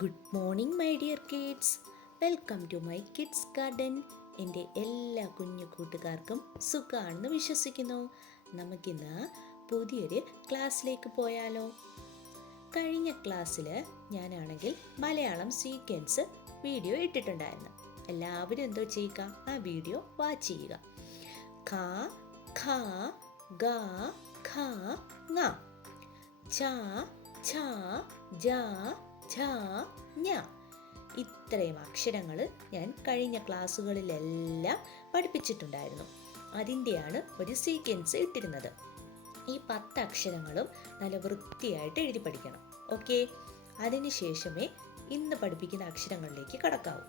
Good morning my dear kids. Welcome to my kids garden. എൻ്റെ എല്ലാ കുഞ്ഞു കൂട്ടുകാർക്കും സുഖമാണെന്ന് വിശ്വസിക്കുന്നു. നമുക്കിന്ന് പുതിയൊരു ക്ലാസ്സിലേക്ക് പോയാലോ? കഴിഞ്ഞ ക്ലാസ്സിൽ ഞാനാണെങ്കിൽ മലയാളം സീക്വൻസ് വീഡിയോ ഇട്ടിട്ടുണ്ടായിരുന്നു. എല്ലാവരും എന്തോ ചെയ്യുക, ആ വീഡിയോ വാച്ച് ചെയ്യുക. ഖ ഖ ഗ ഖ ങ ച ഛ ജ ഝ ഞ ഇത്രയും അക്ഷരങ്ങൾ ഞാൻ കഴിഞ്ഞ ക്ലാസ്സുകളിലെല്ലാം പഠിപ്പിച്ചിട്ടുണ്ടായിരുന്നു. അതിൻ്റെയാണ് ഒരു സീക്വൻസ് ഇട്ടിരുന്നത്. ഈ 10 അക്ഷരങ്ങളും നല്ല വൃത്തിയായിട്ട് എഴുതി പഠിക്കണം. ഓക്കെ, അതിനുശേഷമേ ഇന്ന് പഠിപ്പിക്കുന്ന അക്ഷരങ്ങളിലേക്ക് കടക്കാവൂ.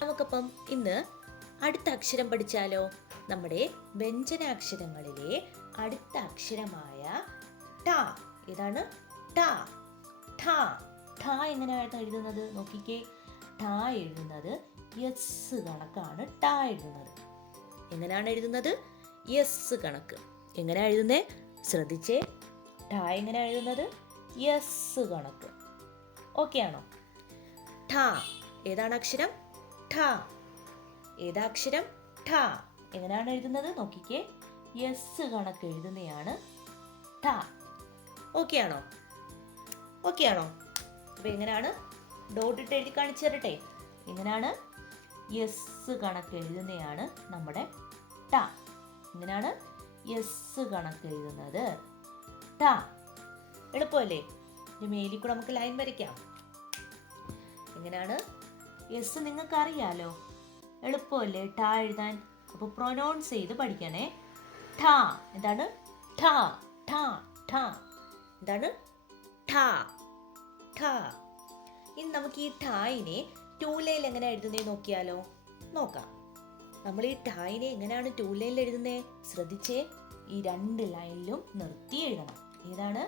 നമുക്കപ്പം ഇന്ന് അടുത്ത അക്ഷരം പഠിച്ചാലോ? നമ്മുടെ വ്യഞ്ജനാക്ഷരങ്ങളിലെ അടുത്ത അക്ഷരമായ ട. ഏതാണ്? ട. ഠ. ഠ എങ്ങനെയാണ് എഴുതുന്നത് നോക്കിക്കേ. ഠ എഴുതുന്നത് എസ് കണക്കാണ്. ഠ എഴുതുന്നത് എങ്ങനെയാണ് എഴുതുന്നത്? എസ് കണക്ക്. എങ്ങനെ എഴുതുന്നേ? ശ്രദ്ധിച്ചേ. ഠ എങ്ങനെ എഴുതുന്നത്? എസ് കണക്ക്. ഓക്കെ ആണോ? ഠ ഏതാണ് അക്ഷരം? ഠ. ഏതാ അക്ഷരം? ഠ. എങ്ങനെയാണ് എഴുതുന്നത് നോക്കിക്കേ. എസ് കണക്ക് എഴുതുന്നതാണ് ഠ. ഓക്കെ ആണോ? ഓക്കെ ആണോ? അപ്പോൾ എങ്ങനെയാണ്? ഡോട്ട് ഇട്ട് എഴുതി കാണിച്ചു തരട്ടെ. എങ്ങനെയാണ്? എസ് കണക്ക് എഴുതുന്നതാണ് നമ്മുടെ ട. എങ്ങനെയാണ് എസ് കണക്ക് എഴുതുന്നത്? ട. എളുപ്പമല്ലേ? ഇത് മേലിൽ കൂടെ നമുക്ക് ലൈൻ വരയ്ക്കാം. എങ്ങനെയാണ്? എസ് നിങ്ങൾക്ക് അറിയാലോ, എളുപ്പമല്ലേ ട എഴുതാൻ? അപ്പോൾ പ്രൊനൗൺസ് ചെയ്ത് പഠിക്കണേ. ഠ. എന്താണ്? ഠ ഠ ഠ. എന്താണ്? ഠ ഠ. ഇനി നമുക്ക് ഈ ഠായിനെ 2 ലൈനിൽ എങ്ങനെ എഴുതുന്നേ നോക്കിയാലോ? നോക്കാം. നമ്മൾ ഈ ഠായിനെ എങ്ങനെയാണ് 2 ലൈനിൽ എഴുതുന്നേ? ശ്രദ്ധിച്ചേ. ഈ 2 ലൈനിലും നിർത്തി എഴുതണം. ഏതാണ്?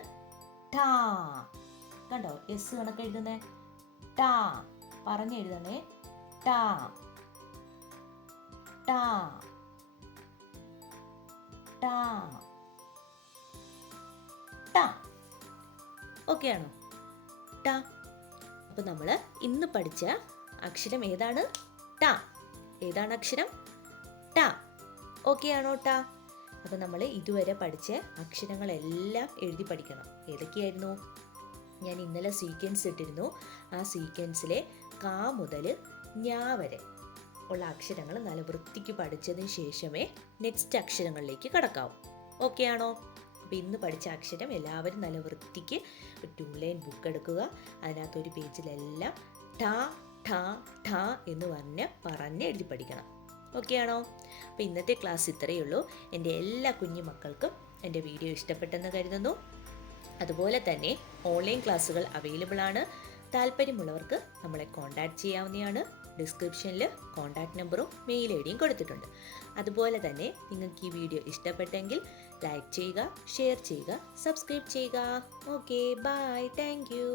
ഠ. കണ്ടോ? എസ് കണക്ക് എഴുതുന്നേ. ഠ. പറഞ്ഞ് എഴുതണേ. ഠ ഠ ഠ ഠ. ഓക്കെ ആണോ? ട്ട. അപ്പോൾ നമ്മൾ ഇന്ന് പഠിച്ച അക്ഷരം ഏതാണ്? ട. ഏതാണ് അക്ഷരം? ട. ഓക്കെ ആണോ ട? അപ്പോൾ നമ്മൾ ഇതുവരെ പഠിച്ച അക്ഷരങ്ങളെല്ലാം എഴുതി പഠിക്കണം. ഏതൊക്കെയായിരുന്നു? ഞാൻ ഇന്നലെ സീക്വൻസ് ഇട്ടിരുന്നു. ആ സീക്വൻസിലെ ക മുതൽ ഞ വരെ ഉള്ള അക്ഷരങ്ങൾ നല്ല വൃത്തിക്ക് പഠിച്ചതിന് ശേഷമേ നെക്സ്റ്റ് അക്ഷരങ്ങളിലേക്ക് കടക്കാവൂ. ഓക്കെ ആണോ? അപ്പോൾ ഇന്ന് പഠിച്ച അക്ഷരം എല്ലാവരും നല്ല വൃത്തിക്ക് 2 ലൈൻ ബുക്ക് എടുക്കുക. അതിനകത്ത് ഒരു പേജിലെല്ലാം ഠ ഠ ഠ എന്ന് പറഞ്ഞ് എഴുതി പഠിക്കണം. ഓക്കെ ആണോ? അപ്പോൾ ഇന്നത്തെ ക്ലാസ് ഇത്രയേ ഉള്ളൂ. എൻ്റെ എല്ലാ കുഞ്ഞു മക്കൾക്കും എൻ്റെ വീഡിയോ ഇഷ്ടപ്പെട്ടെന്ന് കരുതുന്നു. അതുപോലെ തന്നെ ഓൺലൈൻ ക്ലാസ്സുകൾ അവൈലബിൾ ആണ്. താല്പര്യമുള്ളവർക്ക് നമ്മളെ കോൺടാക്റ്റ് ചെയ്യാവുന്നതാണ്. ഡിസ്ക്രിപ്ഷനിൽ കോൺടാക്റ്റ് നമ്പറും മെയിൽ ഐ ഡിയും കൊടുത്തിട്ടുണ്ട്. അതുപോലെ തന്നെ നിങ്ങൾക്ക് ഈ വീഡിയോ ഇഷ്ടപ്പെട്ടെങ്കിൽ ലൈക്ക് ചെയ്യുക, ഷെയർ ചെയ്യുക, സബ്സ്ക്രൈബ് ചെയ്യുക. Okay, bye, thank U.